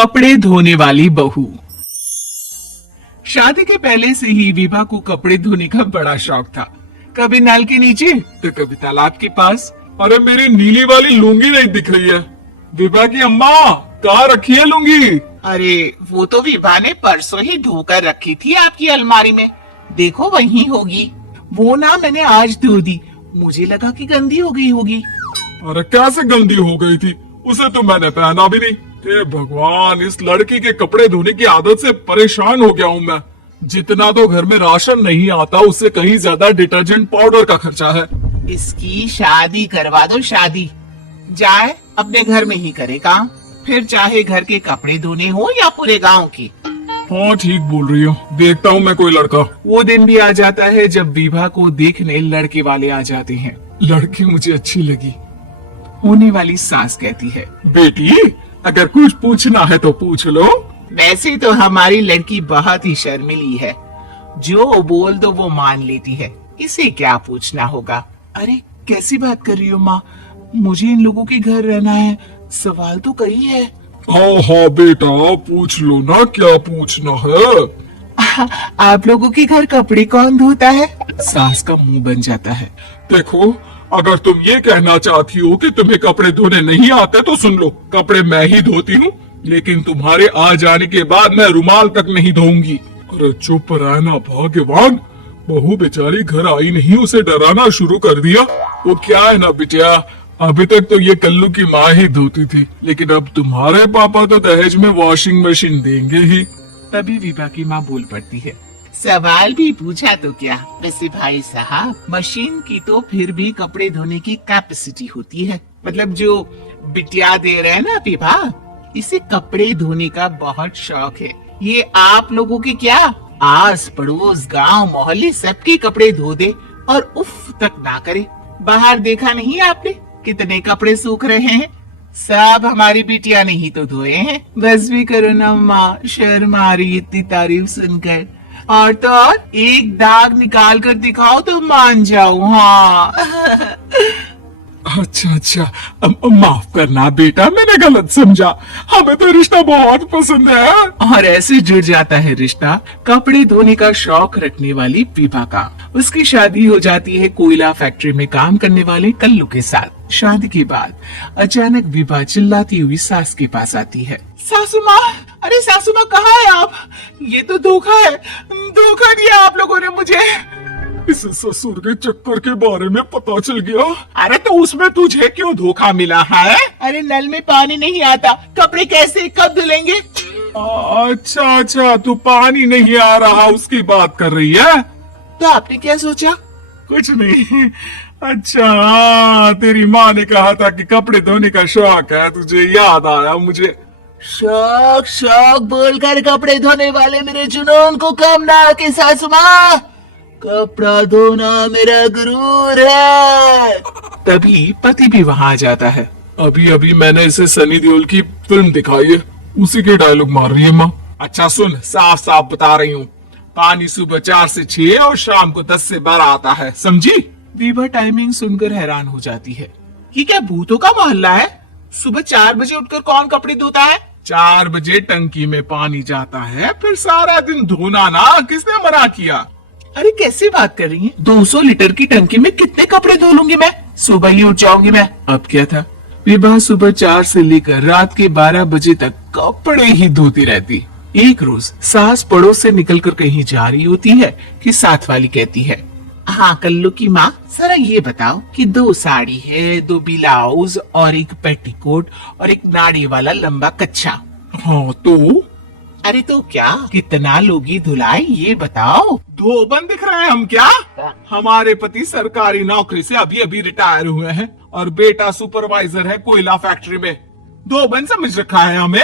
कपड़े धोने वाली बहू। शादी के पहले से ही विभा को कपड़े धोने का बड़ा शौक था। कभी नल के नीचे तो कभी तालाब के पास। अरे मेरी नीली वाली लुंगी नहीं दिख रही है। विभा की अम्मा, कहाँ रखी है लुंगी? अरे वो तो विभा ने परसों ही धोकर रखी थी आपकी अलमारी में, देखो वहीं होगी। वो ना मैंने आज धो दी, मुझे लगा कि गंदी हो गई होगी। अरे कैसे गंदी हो गई थी? उसे तो मैंने पहना भी नहीं। हे भगवान, इस लड़की के कपड़े धोने की आदत से परेशान हो गया हूँ मैं। जितना तो घर में राशन नहीं आता, उससे कहीं ज्यादा डिटर्जेंट पाउडर का खर्चा है। इसकी शादी करवा दो, शादी जाए अपने घर में ही करे काम, फिर चाहे घर के कपड़े धोने हो या पूरे गांव के। हाँ ठीक बोल रही हो, देखता हूँ मैं कोई लड़का। वो दिन भी आ जाता है जब विभा को देखने लड़के वाले आ जाते हैं। लड़की मुझे अच्छी लगी। होने वाली सास कहती है, बेटी अगर कुछ पूछना है तो पूछ लो। वैसे तो हमारी लड़की बहुत ही शर्मीली है, जो बोल दो वो मान लेती है, इसे क्या पूछना होगा। अरे कैसी बात कर रही हो माँ, मुझे इन लोगों के घर रहना है, सवाल तो कई है। हाँ हाँ बेटा, पूछ लो ना, क्या पूछना है। आप लोगों के घर कपड़े कौन धोता है? सास का मुंह बन जाता है। देखो, अगर तुम ये कहना चाहती हो कि तुम्हें कपड़े धोने नहीं आते तो सुन लो, कपड़े मैं ही धोती हूँ, लेकिन तुम्हारे आ जाने के बाद मैं रुमाल तक नहीं धोऊंगी। अरे चुप रहना भाग्यवान, बहू बेचारी घर आई नहीं, उसे डराना शुरू कर दिया। वो क्या है ना बिटिया, अभी तक तो ये कल्लू की माँ ही धोती थी, लेकिन अब तुम्हारे पापा तो दहेज में वॉशिंग मशीन देंगे ही। तभी विभा की माँ बोल पड़ती है, सवाल भी पूछा तो क्या। वैसे भाई साहब, मशीन की तो फिर भी कपड़े धोने की कैपेसिटी होती है, मतलब जो बिटिया दे रहे हैं ना विभा, इसे कपड़े धोने का बहुत शौक है। ये आप लोगों के क्या, आस पड़ोस गांव मोहल्ले सबके कपड़े धो दे और उफ तक ना करे। बाहर देखा नहीं आपने कितने कपड़े सूख रहे हैं, सब हमारी बिटिया ने ही तो धोए हैं। बस भी करो ना माँ, शर्म आ रही इतनी तारीफ सुनकर। और तो और एक दाग निकाल कर दिखाओ तो मान जाओ। हाँ अच्छा अच्छा, माफ करना बेटा, मैंने गलत समझा। हमें तो रिश्ता बहुत पसंद है। और ऐसे जुड़ जाता है रिश्ता कपड़े धोने का शौक रखने वाली विभा का। उसकी शादी हो जाती है कोयला फैक्ट्री में काम करने वाले कल्लू के साथ। शादी के बाद अचानक विभा चिल्लाती हुई सास के पास आती है, सासू माँ, अरे सासू माँ कहाँ है आप? ये तो धोखा है, धोखा दिया आप लोगों ने मुझे। इस ससुर के चक्कर के बारे में पता चल गया। अरे तो उसमें तुझे क्यों धोखा मिला है? अरे नल में पानी नहीं आता, कपड़े कैसे कब धुलेंगे? अच्छा अच्छा, तू पानी नहीं आ रहा उसकी बात कर रही है। तो आपने क्या सोचा? कुछ नहीं। अच्छा, तेरी माँ ने कहा था कि कपड़े धोने का शौक है, तुझे याद आया मुझे। शौक शौक बोलकर कपड़े धोने वाले मेरे जुनून को कम ना आके सासू माँ, कपड़ा धोना मेरा गुरूर है। तभी पति भी वहाँ आ जाता है। अभी अभी मैंने इसे सनी देओल की फिल्म दिखाई है, उसी के डायलॉग मार रही है माँ। अच्छा सुन, साफ साफ बता रही हूँ, पानी सुबह 4 से 6 और शाम को 10 से 12 आता है, समझी? विभा टाइमिंग सुनकर हैरान हो जाती है। ये क्या भूतों का मोहल्ला है? सुबह 4 बजे उठकर कौन कपड़े धोता है? 4 बजे टंकी में पानी जाता है, फिर सारा दिन धोना ना, किसने मना किया? अरे कैसी बात कर रही है? 200 लीटर की टंकी में कितने कपड़े धो लूंगी मैं, सुबह ही उठ जाऊंगी मैं। अब क्या था, विभा सुबह 4 से लेकर रात के 12 बजे तक कपड़े ही धोती रहती। एक रोज सास पड़ोस से निकलकर कहीं जा रही होती है कि साथ वाली कहती है, हाँ कल्लू की माँ, जरा ये बताओ कि 2 साड़ी है, 2 ब्लाउज और एक पेटीकोट और एक नाड़ी वाला लंबा कच्छा। हाँ तो? अरे तो क्या, कितना लोगी धुलाई ये बताओ। धोबन दिख रहे हैं हम क्या? हमारे पति सरकारी नौकरी से अभी अभी रिटायर हुए हैं और बेटा सुपरवाइजर है कोयला फैक्ट्री में। धोबन समझ रखा है हमें?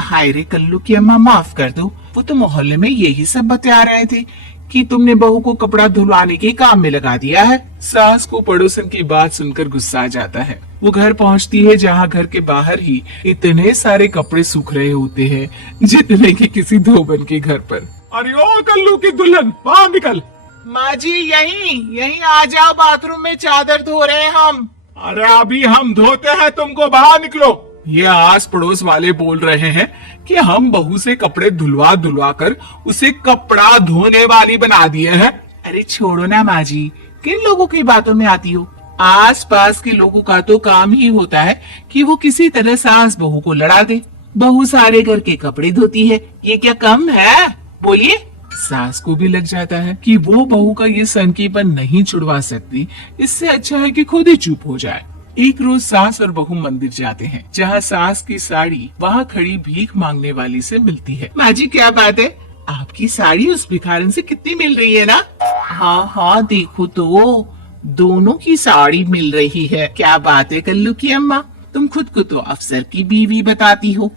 हाय रे कल्लू की अम्मा, माफ कर दो, वो तो मोहल्ले में यही सब बता रहे थे कि तुमने बहू को कपड़ा धुलवाने के काम में लगा दिया है। सास को पड़ोसन की बात सुनकर गुस्सा आ जाता है। वो घर पहुंचती है जहां घर के बाहर ही इतने सारे कपड़े सूख रहे होते हैं जितने कि किसी धोबन के घर पर। अरे ओ कल्लू की दुल्हन, बाहर निकल। माँ जी यहीं आ जाओ, बाथरूम में चादर धो रहे हैं हम। अरे अभी हम धोते हैं, तुमको बाहर निकलो। ये आस पड़ोस वाले बोल रहे हैं कि हम बहू से कपड़े धुलवा धुलवा कर उसे कपड़ा धोने वाली बना दिए हैं। अरे छोड़ो ना माँ जी, किन लोगों की बातों में आती हो। आस पास के लोगों का तो काम ही होता है कि वो किसी तरह सास बहू को लड़ा दे। बहू सारे घर के कपड़े धोती है, ये क्या कम है? बोलिए। सास को भी लग जाता है कि वो बहू का ये सनकीपन नहीं छुड़वा सकती, इससे अच्छा है कि खुद ही चुप हो जाए। एक रोज सास और बहू मंदिर जाते हैं, जहाँ सास की साड़ी वहाँ खड़ी भीख मांगने वाली से मिलती है। माँ जी क्या बात है, आपकी साड़ी उस भिखारन से कितनी मिल रही है ना? हाँ हाँ देखो तो, दोनों की साड़ी मिल रही है। क्या बात है कल्लू की अम्मा, तुम खुद को तो अफसर की बीवी बताती हो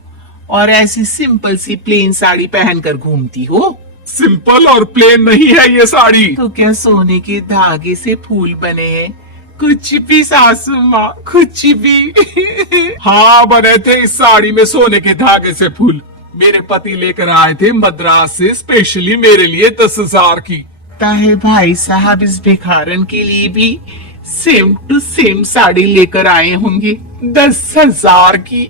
और ऐसी सिंपल सी प्लेन साड़ी पहनकर घूमती हो। सिंपल और प्लेन नहीं है ये साड़ी। तो क्या सोने के धागे से फूल बने हैं? कुछ भी सासू माँ, कुछ भी। हाँ बने थे इस साड़ी में सोने के धागे से फूल। मेरे पति लेकर आए थे मद्रास से स्पेशली मेरे लिए 10,000 की। ताहे भाई साहब इस भिखारन के लिए भी सेम टू सेम साड़ी लेकर आए होंगे 10,000 की।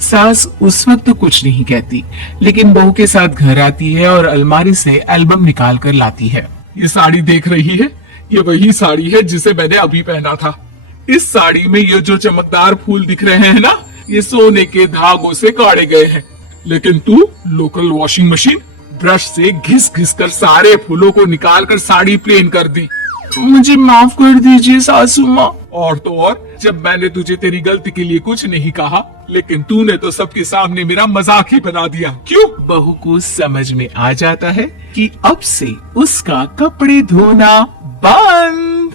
सास उस वक्त तो कुछ नहीं कहती, लेकिन बहू के साथ घर आती है और अलमारी से एल्बम निकाल कर लाती है। ये साड़ी देख रही है, ये वही साड़ी है जिसे मैंने अभी पहना था। इस साड़ी में ये जो चमकदार फूल दिख रहे हैं ना, ये सोने के धागों से काढ़े गए हैं। लेकिन तू लोकल वॉशिंग मशीन ब्रश से घिस घिस कर सारे फूलों को निकाल कर साड़ी प्लेन कर दी। मुझे माफ कर दीजिए सासू माँ। और तो और, जब मैंने तुझे तेरी गलती के लिए कुछ नहीं कहा, लेकिन तूने तो सबके सामने मेरा मजाक ही बना दिया। क्यों? बहू को समझ में आ जाता है कि अब से उसका कपड़े धोना बंद।